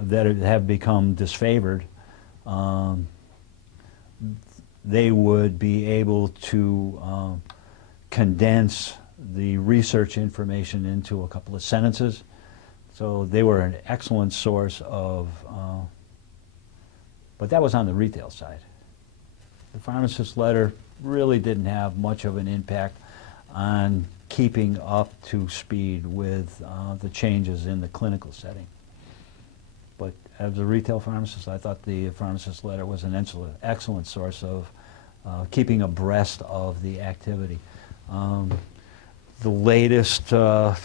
that have become disfavored, they would be able to condense the research information into a couple of sentences. So they were an excellent source of, but that was on the retail side. The pharmacist letter really didn't have much of an impact on keeping up to speed with the changes in the clinical setting. But as a retail pharmacist, I thought the pharmacist letter was an excellent source of keeping abreast of the activity. The latest, I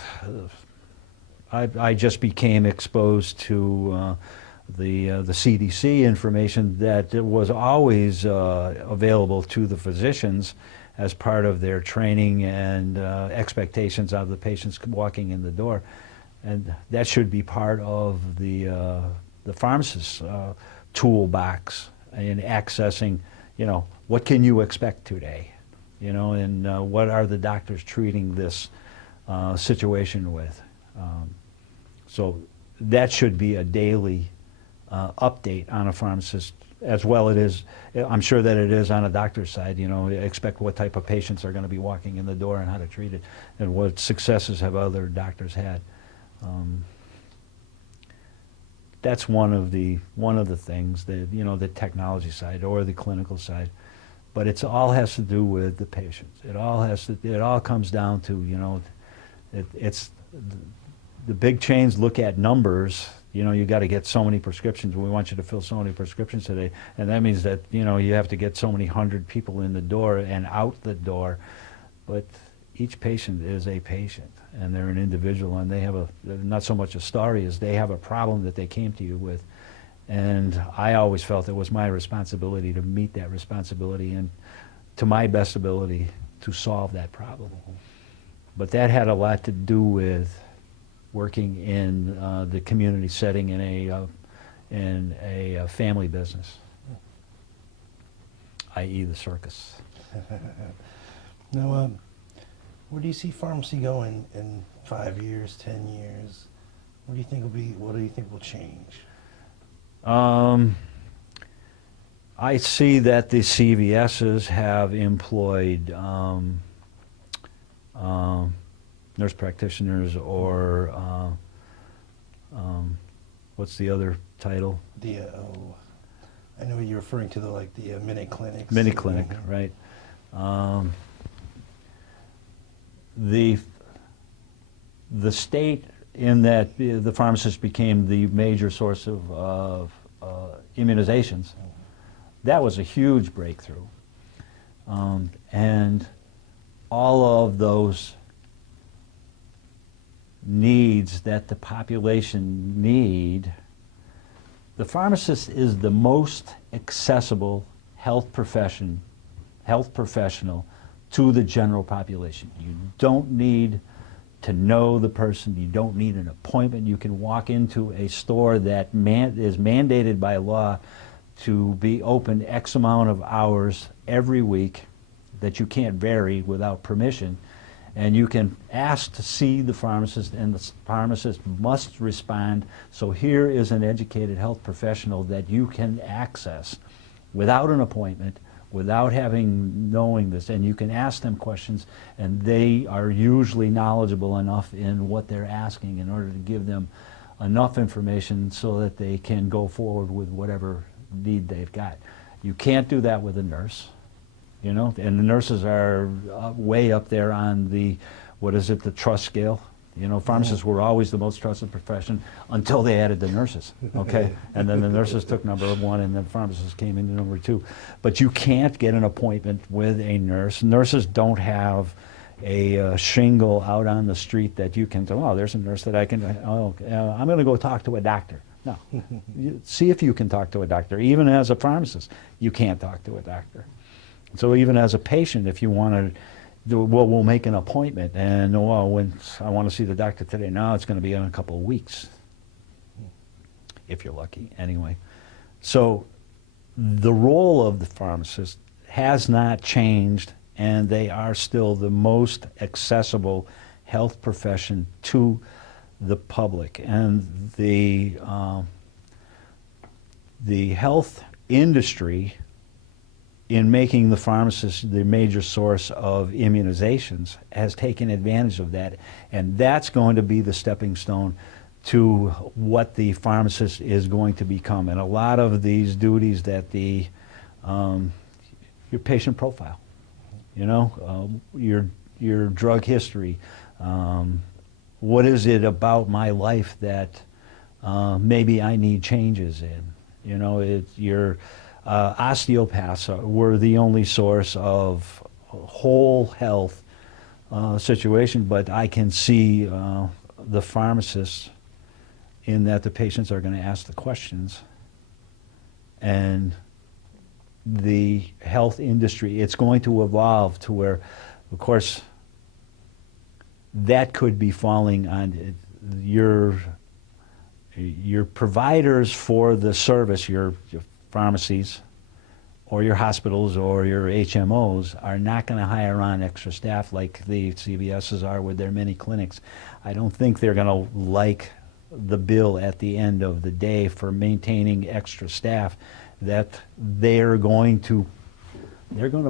just became exposed to the CDC information that was always available to the physicians as part of their training and expectations of the patients walking in the door. And that should be part of the pharmacist's toolbox in accessing, you know, what can you expect today? You know, and what are the doctors treating this situation with? So that should be a daily update on a pharmacist, as well it is, I'm sure that it is on a doctor's side. You know, expect what type of patients are going to be walking in the door and how to treat it, and what successes have other doctors had. That's one of the things that, you know, the technology side or the clinical side, but it all has to do with the patients. It all comes down to, you know, it's the big chains look at numbers. You know, you got to get so many prescriptions. We want you to fill so many prescriptions today, and that means that, you know, you have to get so many hundred people in the door and out the door. But each patient is a patient, and they're an individual, and they have not so much a story as they have a problem that they came to you with. And I always felt it was my responsibility to meet that responsibility and to my best ability to solve that problem. But that had a lot to do with working in the community setting in a family business, i.e. the circus. Now, where do you see pharmacy going in 5 years, 10 years? What do you think will change? I see that the CVSs have employed nurse practitioners, or what's the other title? I know you're referring to the mini clinics. Mini clinic, right. The state, in that the pharmacist became the major source of immunizations, that was a huge breakthrough. And all of those needs that the population need, the pharmacist is the most accessible health professional to the general population. You don't need to know the person. You don't need an appointment. You can walk into a store that is mandated by law to be open X amount of hours every week that you can't vary without permission, and you can ask to see the pharmacist, and the pharmacist must respond. So here is an educated health professional that you can access without an appointment, without knowing this, and you can ask them questions, and they are usually knowledgeable enough in what they're asking in order to give them enough information so that they can go forward with whatever need they've got. You can't do that with a nurse, you know, and the nurses are way up there on the, the trust scale. You know, pharmacists were always the most trusted profession until they added the nurses, okay? And then the nurses took number one, and then pharmacists came into number two. But you can't get an appointment with a nurse. Nurses don't have a shingle out on the street that you can, oh, there's a nurse that I can, I'm going to go talk to a doctor. No. See if you can talk to a doctor. Even as a pharmacist, you can't talk to a doctor. So even as a patient, if you want to, well, we'll make an appointment, and when I want to see the doctor today, no, it's going to be in a couple of weeks, if you're lucky, anyway. So the role of the pharmacist has not changed, and they are still the most accessible health profession to the public. And the the health industry, in making the pharmacist the major source of immunizations, has taken advantage of that, and that's going to be the stepping stone to what the pharmacist is going to become. And a lot of these duties that the your patient profile, you know, your drug history, what is it about my life that maybe I need changes in? You know, your osteopaths were the only source of whole health situation, but I can see the pharmacists in that the patients are going to ask the questions, and the health industry, it's going to evolve to where, of course, that could be falling on your providers for the service, your pharmacies or your hospitals or your HMOs are not going to hire on extra staff like the CVSs are with their many clinics. I don't think they're going to like the bill at the end of the day for maintaining extra staff, that they're going to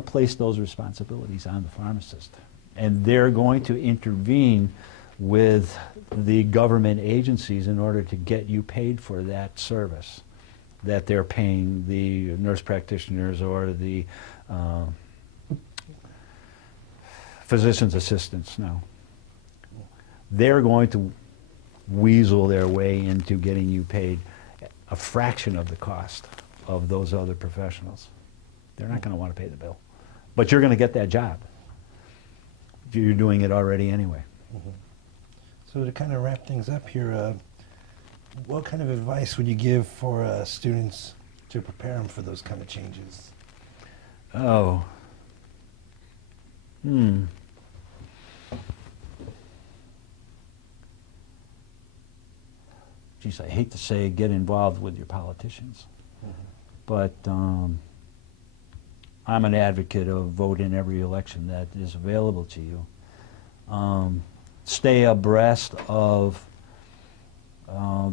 place those responsibilities on the pharmacist, and they're going to intervene with the government agencies in order to get you paid for that service that they're paying the nurse practitioners or the physician's assistants now. They're going to weasel their way into getting you paid a fraction of the cost of those other professionals. They're not going to want to pay the bill. But you're going to get that job. You're doing it already anyway. Mm-hmm. So to kind of wrap things up here, what kind of advice would you give for students to prepare them for those kind of changes? Oh. Geez, I hate to say get involved with your politicians, but I'm an advocate of vote in every election that is available to you. Stay abreast of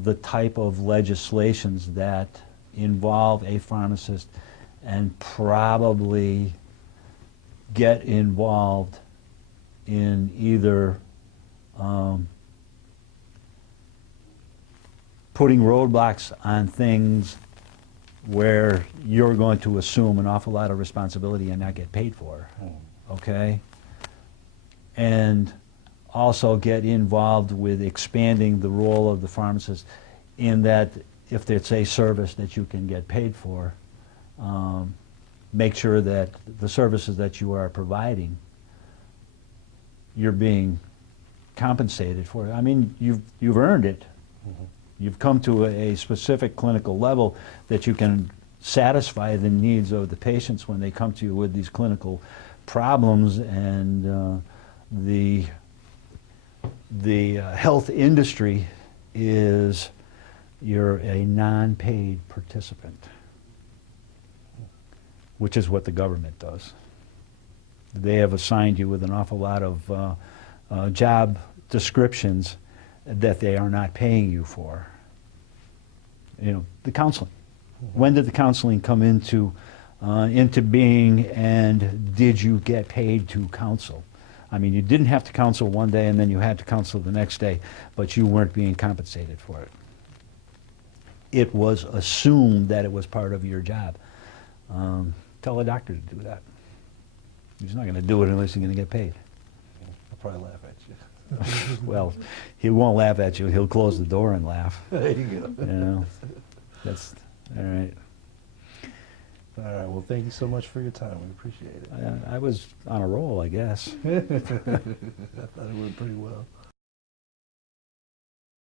the type of legislations that involve a pharmacist, and probably get involved in either putting roadblocks on things where you're going to assume an awful lot of responsibility and not get paid for, okay? And also get involved with expanding the role of the pharmacist, in that if it's a service that you can get paid for, make sure that the services that you are providing, you're being compensated for. I mean, you've earned it. You've come to a specific clinical level that you can satisfy the needs of the patients when they come to you with these clinical problems, and the health industry is, you're a non-paid participant, which is what the government does. They have assigned you with an awful lot of job descriptions that they are not paying you for. You know, the counseling. When did the counseling come into being, and did you get paid to counsel? I mean, you didn't have to counsel one day and then you had to counsel the next day, but you weren't being compensated for it. It was assumed that it was part of your job. Tell a doctor to do that. He's not going to do it unless he's going to get paid. I'll probably laugh at you. Well, he won't laugh at you. He'll close the door and laugh. There you go. You know, that's all right. All right. Well, thank you so much for your time. We appreciate it. I was on a roll, I guess. I thought it went pretty well.